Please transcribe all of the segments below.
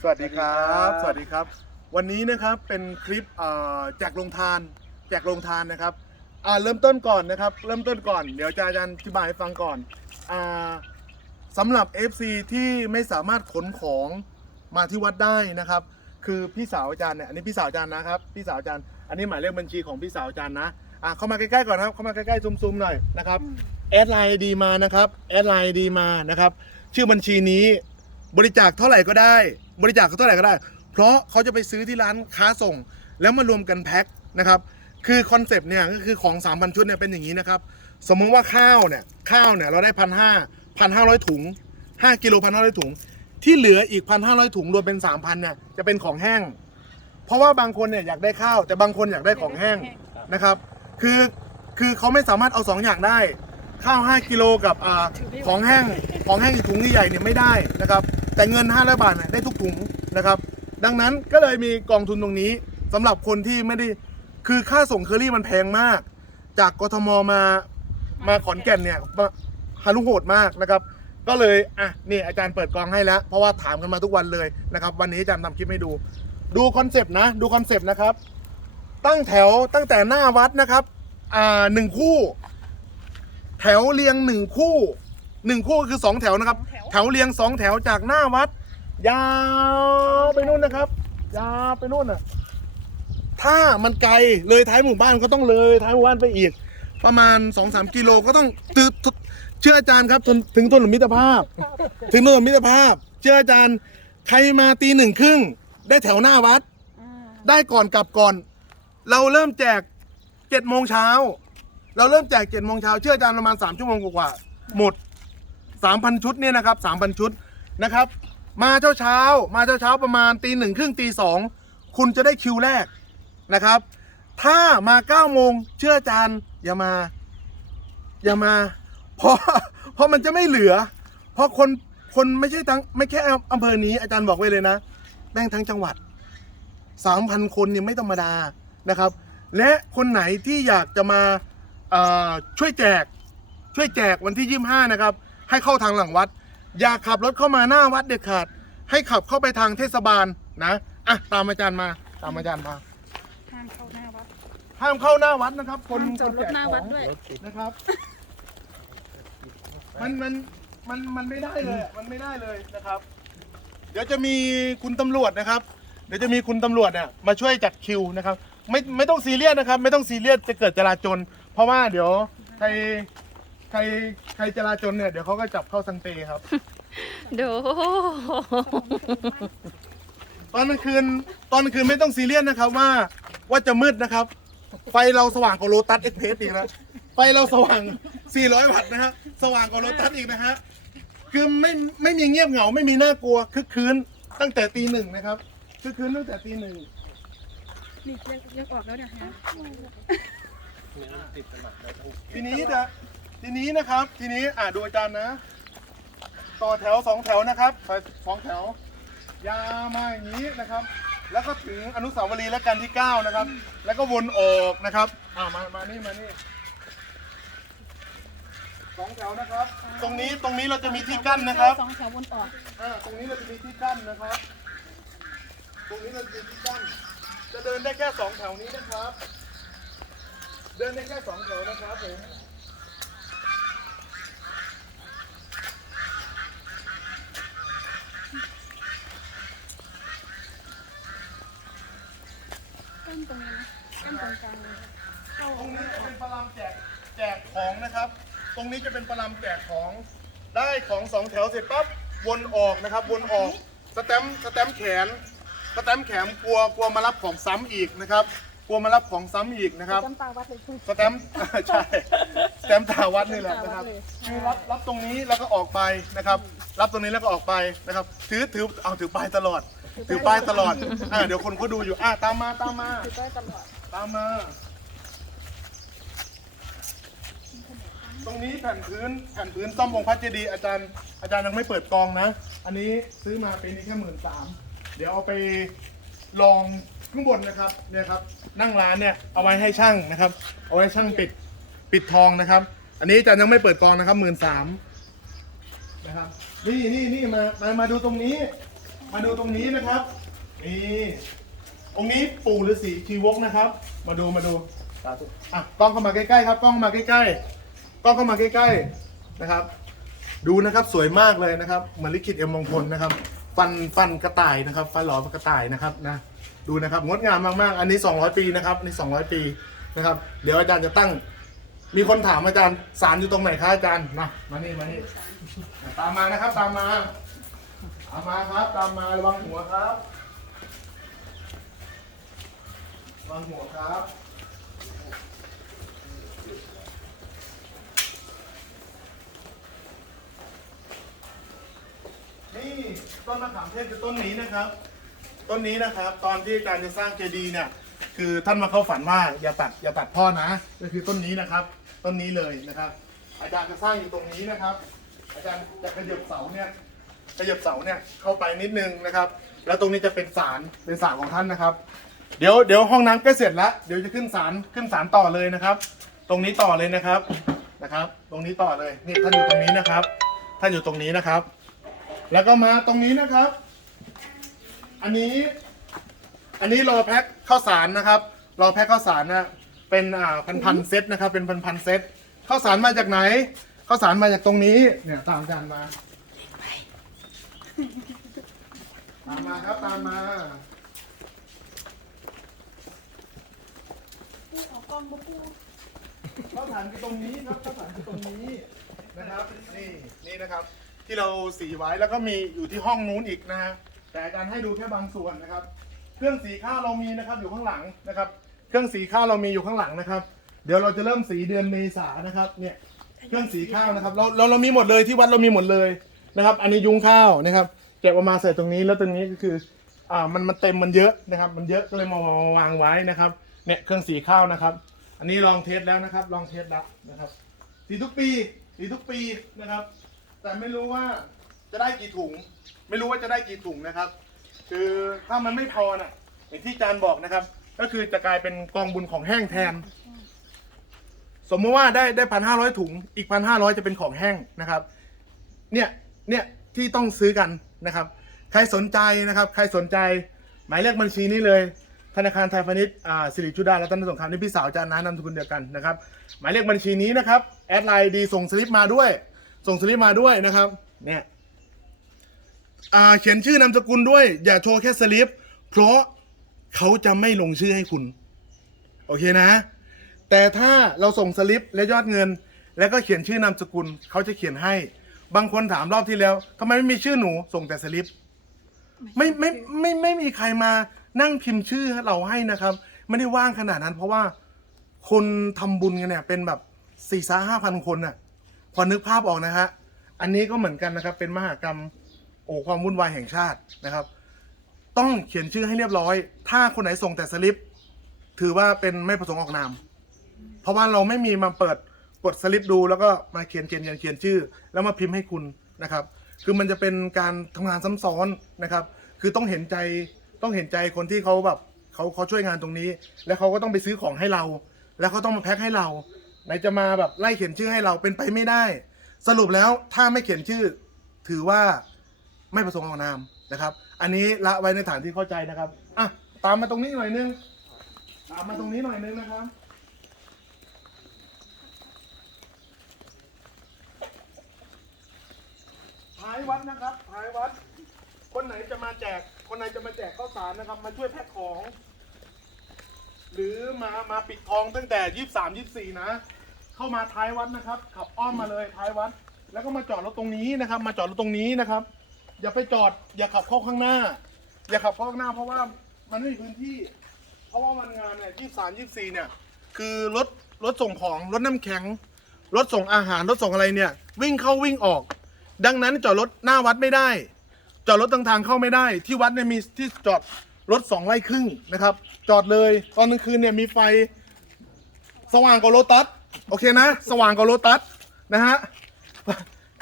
สวัสดีครับ สวัสดีครับ วันนี้นะครับเป็นคลิปเอ่อแจกลงทานแจกลงทานนะครับอ่าเริ่มต้นก่อนนะครับ เริ่มต้นก่อน เดี๋ยวจะอาจารย์อธิบายให้ฟังก่อนอ่าสำหรับ FC ที่ไม่สามารถขนของมาที่วัดได้นะครับ คือพี่สาวอาจารย์เนี่ยอันนี้พี่สาวอาจารย์นะครับ พี่สาวอาจารย์ อันนี้หมายเลขบัญชีของพี่สาวอาจารย์นะอะเข้ามาใกล้ๆก่อนนะครับเข้ามาใกล้ๆซูมๆหน่อยนะครับแอดไลน์ดีมานะครับแอดไลน์ดีมานะครับ ชื่อบัญชีนี้บริจาคเท่าไหร่ก็ได้ บริจาคเท่าไหร่ก็ได้ เพราะเขาจะไปซื้อที่ร้านค้าส่ง แล้วมารวมกันแพ็คนะครับ คือคอนเซปต์เนี่ยก็คือของ 3,000 ชุดเนี่ยเป็นอย่างนี้นะครับ สมมุติว่าข้าวเนี่ยข้าวเนี่ยเราได้พันห้าพันห้าร้อยถุง5กิโลพันห้าร้อยถุง ที่เหลืออีกพันห้าร้อยถุงรวมเป็น3,000เนี่ยจะเป็นของแห้ง เพราะว่าบางคนเนี่ยอยากได้ข้าว แต่บางคนอยากได้ของแห้งนะครับ คือคือเขาไม่สามารถเอาสองอย่างได้ข้าว 5 กิโลกับอาของแห้ง ของแห้งอีกถุงใหญ่ๆเนี่ยไม่ได้นะครับ แต่เงิน 500 บาทเนี่ยได้ทุกถุงนะครับ ดังนั้นก็เลยมีกองทุนตรงนี้สำหรับคนที่ไม่ได้คือค่าส่งเคอรี่มันแพงมาก จากกทมมามาขอนแก่นเนี่ยฮาลุโหดมากนะครับ ก็เลยอะนี่อาจารย์เปิดกองให้แล้ว เพราะว่าถามกันมาทุกวันเลยนะครับ วันนี้อาจารย์ทำคลิปให้ดู ดูคอนเซปต์นะ ดูคอนเซปต์นะครับ ตั้งแถวตั้งแต่หน้าวัดนะครับอ่าหนึ่งคู่ แถวเรียงหนึ่งคู่หนึ่งคู่ก็คือสองแถวนะครับ แถวเรียงสองแถวจากหน้าวัด ยาวไปนู่นนะครับ ยาวไปนู่นน่ะ ถ้ามันไกลเลยท้ายหมู่บ้านก็ต้องเลยท้ายหมู่บ้านไปอีก ประมาณสองสามกิโลก็ต้องตืดเชื่ออาจารย์ครับถึงถึงถนนมิตรภาพ ถึงถนนมิตรภาพ เชื่ออาจารย์ใครมาตีหนึ่งครึ่งได้แถวหน้าวัด ได้ก่อนกลับก่อน เราเริ่มแจกเจ็ดโมงเช้าเราเริ่มแจกเจ็ดโมงเช้าเชื่ออาจารย์ประมาณสามชั่วโมงกว่าหมด สามพันชุดเนี่ยนะครับสามพันชุดนะครับ มาเช้าเช้ามาเช้าเช้าประมาณตีหนึ่งครึ่งตีสองคุณจะได้คิวแรกนะครับ ถ้ามาเก้าโมงเชื่ออาจารย์อย่ามา อย่ามา เพราะเพราะมันจะไม่เหลือ เพราะคนคนไม่ใช่ทั้งไม่แค่อำเภอนี้อาจารย์บอกไว้เลยนะแม่งทั้งจังหวัดสามพันคนเนี่ยไม่ธรรมดานะครับ และคนไหนที่อยากจะมาช่วยแจกช่วยแจกวันที่ 25 นะครับ ให้เข้าทางหลังวัด อย่าขับรถเข้ามาหน้าวัดเด็ดขาด ให้ขับเข้าไปทางเทศบาลนะอะตามอาจารย์มาตามอาจารย์มาห้ามเข้าหน้าวัดห้ามเข้าหน้าวัดนะครับ คนห้ามจอดรถคแจกหน้าของวัดด้วยนะครับ มันมันมันมันไม่ได้เลยอะมันไม่ได้เลยนะครับ เดี๋ยวจะมีคุณตำรวจนะครับ เดี๋ยวจะมีคุณตำรวจเนี่ยมาช่วยจัดคิวนะครับ ไม่ไม่ต้องซีเรียสนะครับ ไม่ต้องซีเรียสจะเกิดจราจนเพราะว่าเดี๋ยวใคร ใครใครจราจนเนี่ยเดี๋ยวเขาก็จับเข้าสังเตครับ ดูตอนกลางคืนตอนกลางคืนไม่ต้องซีเรียสนะครับว่าว่าจะมืดนะครับ ไฟเราสว่างกว่าโลตัสเอ็กเพสอีกนะไฟเราสว่าง 400 วัตต์นะฮะสว่างกว่าโลตัสอีกนะฮะคือไม่ไม่มีเงียบเหงาไม่มีน่ากลัวคึกคืนตั้งแต่ตีหนึ่งนะครับคึกคืนตั้งแต่ตีหนึ่งนี่เรียกเรียกออกแล้วเนะฮะทีนี้จะ ทีนี้นะครับ ทีนี้อ่าดูอาจารย์นะ ต่อแถวสองแถวนะครับซอยสองแถว ยาวมาอย่างนี้นะครับ แล้วก็ถึงอนุสาวรีย์และกันที่เก้านะครับ แล้วก็วนออกนะครับ อ่ามามานี่มานี่สองแถวนะครับ ตรงนี้ตรงนี้เราจะมีที่กั้นนะครับสองแถววนออกอ่าตรงนี้เราจะมีที่กั้นนะครับ ตรงนี้เราจะมีที่กั้น จะเดินได้แค่สองแถวนี้นะครับ เดินได้แค่สองแถวนะครับผม กั้นตรงนี้นะกั้นตรงกลางเลยเข้า ตรงนี้จะเป็นประลำแจกแจกของนะครับ ตรงนี้จะเป็นประลำแจกของได้ของสองแถวเสร็จปั๊บวนออกนะครับ วนออกสแตมป์สแตมป์แขนสแตมป์แขนกลัวกลัวมารับของซ้ำอีกนะครับ กลัวมารับของซ้ำอีกนะครับ จำปาวัดเลยคุณ สแตมป์ ใช่สแตมป์ตาวัดนี่แหละนะครับคือรับรับตรงนี้แล้วก็ออกไปนะครับ รับตรงนี้แล้วก็ออกไปนะครับ ถือถือเอาถือป้ายตลอด ถือป้ายตลอดอ่าเดี๋ยวคนเขาดูอยู่อ่าตามมาตามมาติดได้ตลอด ตามมา รงนี้แผ่นพื้นแผ่นพื้นซ่อมองค์พระเจดีย์อาจารย์อาจารย์ยังไม่เปิดกองนะ อันนี้ซื้อมาปีนี้แค่หมื่นสามเดี๋ยวเอาไปลองข้างบนนะครับเนี่ยครับนั่งร้านเนี่ยเอาไว้ให้ช่างนะครับ เอาไว้ช่างปิดปิดทองนะครับ อันนี้อาจารย์ยังไม่เปิดกองนะครับหมื่นสามนะครับนี่นี่นี่มามามาดูตรงนี้ มาดูตรงนี้นะครับนี่องค์นี้ปู่ฤาษีชีวกนะครับ มาดูมาดูสาธุอะกล้องเข้ามาใกล้ๆครับกล้องเข้ามาใกล้ๆ กล้องเข้ามาใกล้ๆนะครับ ดูนะครับสวยมากเลยนะครับเหมือนลิขิตเอ็มมงคลนะครับ ฟันฟันกระต่ายนะครับ ฟันหลอมกระต่ายนะครับนะดูนะครับงดงามมากๆ อันนี้ 200 ปีนะครับอันนี้ 200 ปีนะครับ เดี๋ยวอาจารย์จะตั้ง มีคนถามอาจารย์ศาลอยู่ตรงไหนครับอาจารย์มามานี่มานี่ตามมานะครับ ตามมาตามมาครับ ตามมาระวังหัวครับระวังหัวครับ นี่ต้นมะขามเทศคือต้นนี้นะครับ ต้นนี้นะครับ ตอนที่อาจารย์จะสร้างเจดีย์เนี่ย คือท่านมาเข้าฝันว่าอย่าตัดอย่าตัดพ่อนะ ก็คือต้นนี้นะครับ ต้นนี้เลยนะครับ อาจารย์จะสร้างอยู่ตรงนี้นะครับ อาจารย์จะขยับเสาเนี่ยขยับเสาเนี่ยเข้าไปนิดนึงนะครับ แล้วตรงนี้จะเป็นศาลเป็นศาลของท่านนะครับ เดี๋ยวเดี๋ยวห้องน้ำใกล้เสร็จแล้วเดี๋ยวจะขึ้นศาลขึ้นศาลต่อเลยนะครับ ตรงนี้ต่อเลยนะครับนะครับ ตรงนี้ต่อเลยนี่ท่านอยู่ตรงนี้นะครับ ท่านอยู่ตรงนี้นะครับ แล้วก็มาตรงนี้นะครับ อันนี้อันนี้รอแพ็คข้าวสารนะครับรอแพ็คข้าวสารนะเป็นอ่าพันพันเซตนะครับ เป็นพันพันเซตข้าวสารมาจากไหนข้าวสารมาจากตรงนี้เนี่ยตามจานมาตามมาครับตามมาเอากล้องมาพูข้าวสารคือตรงนี้ครับข้าวสารคือตรงนี้นะครับนี่นี่นะครับ ที่เราสีไว้แล้วก็มีอยู่ที่ห้องนู้นอีกนะฮะแต่อาจารย์ให้ดูแค่บางส่วนนะครับ เครื่องสีข้าวเรามีนะครับอยู่ข้างหลังนะครับ เครื่องสีข้าวเรามีอยู่ข้างหลังนะครับ เดี๋ยวเราจะเริ่มสีเดือนเมษานะครับเนี่ยเครื่องสีข้าวนะครับเราเราเรามีหมดเลยที่วัดเรามีหมดเลยนะครับ อันนี้ยุ้งข้าวนะครับเก็บออกมาใส่ตรงนี้แล้วตรงนี้ก็คืออ่ามันมันเต็มมันเยอะนะครับ มันเยอะก็เลยมามาวางไว้นะครับเนี่ยเครื่องสีข้าวนะครับ อันนี้ลองเทสแล้วนะครับ ลองเทสแล้วนะครับสีทุกปีสีทุกปีนะครับ แต่ไม่รู้ว่าจะได้กี่ถุง ไม่รู้ว่าจะได้กี่ถุงนะครับ คือถ้ามันไม่พอน่ะอย่างที่อาจารย์บอกนะครับ ก็คือจะกลายเป็นกองบุญของแห้งแทน สมมติว่าได้ได้พันห้าร้อยถุง อีกพันห้าร้อยจะเป็นของแห้งนะครับ เนี่ยเนี่ยที่ต้องซื้อกันนะครับ ใครสนใจนะครับ ใครสนใจ หมายเลขบัญชีนี้เลย ธนาคารไทยพาณิชย์อ่าสิริจุดาและตันสงครามนี่พี่สาวอาจารย์น้านามสกุลเดียวกันนะครับ หมายเลขบัญชีนี้นะครับ แอดไลน์ดีส่งสลิปมาด้วย ส่งสลิปมาด้วยนะครับ เนี่ยอ่าเขียนชื่อนามสกุลด้วย อย่าโชว์แค่สลิป เพราะเขาจะไม่ลงชื่อให้คุณ โอเคนะ แต่ถ้าเราส่งสลิปและยอดเงิน แล้วก็เขียนชื่อนามสกุล เขาจะเขียนให้ บางคนถามรอบที่แล้วทำไมไม่มีชื่อหนูส่งแต่สลิป ไม่ไม่ไม่ไม่ไม่มีใครมานั่งพิมพ์ชื่อเราให้นะครับ ไม่ได้ว่างขนาดนั้น เพราะว่าคนทำบุญกันเนี่ย เป็นแบบสี่สาห้าพันคนน่ะ พอนึกภาพออกนะฮะ อันนี้ก็เหมือนกันนะครับ เป็นมหากรรมโอ้ความวุ่นวายแห่งชาตินะครับ ต้องเขียนชื่อให้เรียบร้อย ถ้าคนไหนส่งแต่สลิป ถือว่าเป็นไม่ประสงค์ออกนาม เพราะว่าเราไม่มีมาเปิดกดสลิปดู แล้วก็มาเขียนเขียนเขียนเขียนชื่อ แล้วมาพิมพ์ให้คุณนะครับ คือมันจะเป็นการทำงานซ้ำซ้อนนะครับ คือต้องเห็นใจต้องเห็นใจคนที่เขาแบบเขาเขาช่วยงานตรงนี้ แล้วเขาก็ต้องไปซื้อของให้เรา แล้วเขาต้องมาแพ็คให้เรา ไหนจะมาแบบไล่เขียนชื่อให้เราเป็นไปไม่ได้ สรุปแล้วถ้าไม่เขียนชื่อ ถือว่าไม่ประสงค์ออกนามนะครับ อันนี้ละไว้ในฐานที่เข้าใจนะครับอะตามมาตรงนี้หน่อยนึงตามมาตรงนี้หน่อยนึงนะครับท้ายวัดนะครับท้ายวัด คนไหนจะมาแจก คนไหนจะมาแจกข้าวสารนะครับ มาช่วยแพ็คของ หรือมามาปิดทองตั้งแต่ยี่สามยี่สี่นะ เข้ามาท้ายวัดนะครับ ขับอ้อมมาเลยท้ายวัด แล้วก็มาจอดรถตรงนี้นะครับ มาจอดรถตรงนี้นะครับ อย่าไปจอด อย่าขับเข้าข้างหน้า อย่าขับเข้าข้างหน้า เพราะว่ามันไม่มีพื้นที่ เพราะว่ามันงานเนี่ยยี่สามยี่สี่เนี่ย คือรถรถส่งของรถน้ำแข็ง รถส่งอาหารรถส่งอะไรเนี่ย วิ่งเข้าวิ่งออก ดังนั้นจอดรถหน้าวัดไม่ได้ จอดรถทางทางเข้าไม่ได้ ที่วัดเนี่ยมีที่จอด รถสองไร่ครึ่งนะครับ จอดเลยตอนกลางคืนเนี่ยมีไฟสว่างกว่าโลตัสโอเคนะ สว่างกว่าโลตัสนะฮะ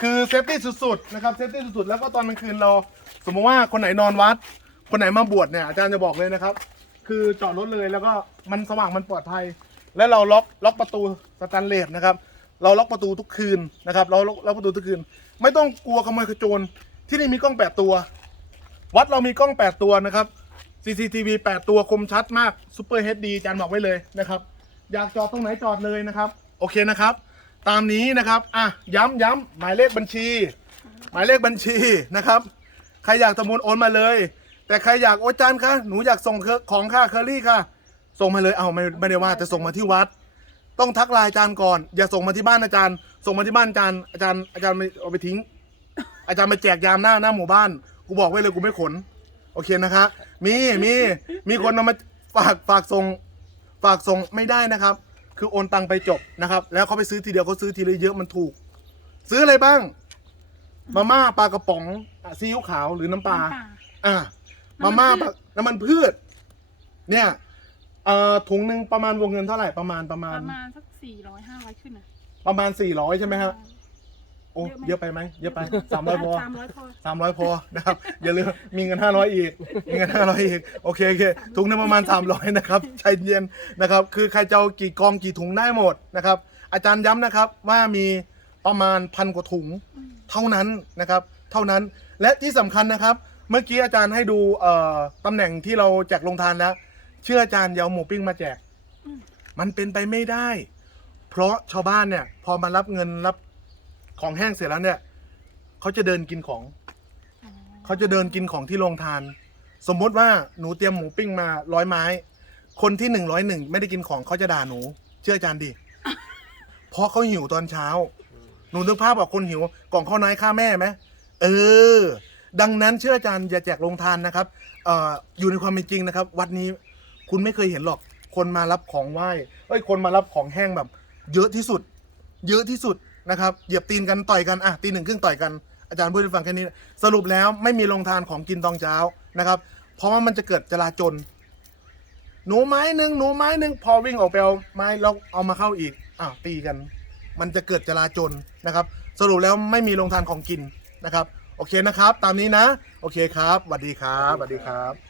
คือเซฟตี้สุดๆนะครับเซฟตี้สุดๆแล้วก็ตอนกลางคืนเรา สมมติว่าคนไหนนอนวัด คนไหนมาบวชเนี่ยอาจารย์จะบอกเลยนะครับ คือจอดรถเลยแล้วก็มันสว่างมันปลอดภัย และเราล็อกล็อกประตูสแตนเลสนะครับ เราล็อกประตูทุกคืนนะครับ เราล็อกล็อกประตูทุกคืน ไม่ต้องกลัวขโมยขโจรที่นี่มีกล้องแปดตัว วัดเรามีกล้อง8ตัวนะครับ CCTV 8 ตัวคมชัดมากซูเปอร์เฮดดีจานบอกไว้เลยนะครับ อยากจอดตรงไหนจอดเลยนะครับ โอเคนะครับ ตามนี้นะครับอะย้ำย้ำหมายเลขบัญชี หมายเลขบัญชีนะครับ ใครอยากสมุนโอนมาเลย แต่ใครอยากโอจานคะหนูอยากส่งเครื่องของค่าเคอรี่ค่ะ ส่งมาเลยเอาไม่ไม่ได้ว่าแต่ส่งมาที่วัด ต้องทักไลน์อาจารย์ก่อน อย่าส่งมาที่บ้านอาจารย์ ส่งมาที่บ้านอาจารย์อาจารย์อาจารย์ไม่เอาไปทิ้ง อาจารย์มาแจกยามหน้าหน้าหมู่บ้านกูบอกไว้เลยกูไม่ขน โอเคนะคะ มีมีมีคนเอามาฝากฝากส่งฝากส่งไม่ได้นะครับ คือโอนตังไปจบนะครับ แล้วเขาไปซื้อทีเดียวเขาซื้อทีละเยอะมันถูก ซื้ออะไรบ้าง มาม่าปลากระป๋องอะซีอิ๊วขาวหรือน้ำปลาน้ำปลาอะมาม่าปลาน้ำมันพืช เนี่ยเอ่อถุงหนึ่งประมาณวงเงินเท่าไหร่ประมาณประมาปณ ระมาณสักสี่ร้อยห้าร้อยขึ้นนะประมาณสี่ร้อยใช่ไหมครับโอ้เยอะไหมเยอะไปไหมเยอะไปสามร้อยพอสามร้อยพอสามร้อยพอนะครับอย่าลืมมีเงินห้าร้อยอีกมีเงินห้าร้อยอีกโอเคโอเคถุงหนึงประมาณสามร้อยนะครับใจเย็นนะครับ คือใครจะเอากี่กองกี่ถุงได้หมดนะครับ อาจารย์ย้ำนะครับว่ามีประมาณพันกว่าถุงเท่านั้นนะครับ เท่านั้นและที่สำคัญนะครับ เมื่อกี้อาจารย์ให้ดูเอ่อตำแหน่งที่เราแจกลงทานแล้ว เชื่ออาจารย์อยาวหมูปิ้งมาแจกอืมมันเป็นไปไม่ได้ เพราะชาวบ้านเนี่ย พอมารับเงินรับ ของแห้งเสร็จแล้วเนี่ยเขาจะเดินกินของอ๋อเขาจะเดินกินของที่โรงทาน สมมติว่าหนูเตรียมหมูปิ้งมาร้อยไม้ คนที่หนึ่งร้อยหนึ่งไม่ได้กินของเขาจะด่าหนู เชื่ออาจารย์ดิเพราะเขาหิวตอนเช้า หนูนึกภาพออกคนหิวกล่องข้าวน้อยฆ่าแม่ไหมเออ ดังนั้นเชื่ออาจารย์อย่าแจกโรงทานนะครับเอ่ออยู่ในความเป็นจริงนะครับ วัดนี้คุณไม่เคยเห็นหรอก คนมารับของไหว้เอ้ยคนมารับของแห้งแบบ เยอะที่สุด เยอะที่สุด นะครับเหยียบตีนกันต่อยกันอะตีหนึ่งครึ่งต่อยกันอาจารย์พูดให้ฟังแค่นี้ สรุปแล้วไม่มีโรงทานของกินตอนเช้านะครับ เพราะว่ามันจะเกิดจลาจลหนูไม้หนึ่งหนูไม้หนึ่งพอวิ่งออกไปเอาไม้แล้วเอามาเข้าอีกอ้าวตีกัน มันจะเกิดจลาจลนะครับ สรุปแล้วไม่มีโรงทานของกินนะครับ โอเคนะครับ ตามนี้นะ โอเคครับสวัสดีครับสวัสดีครับ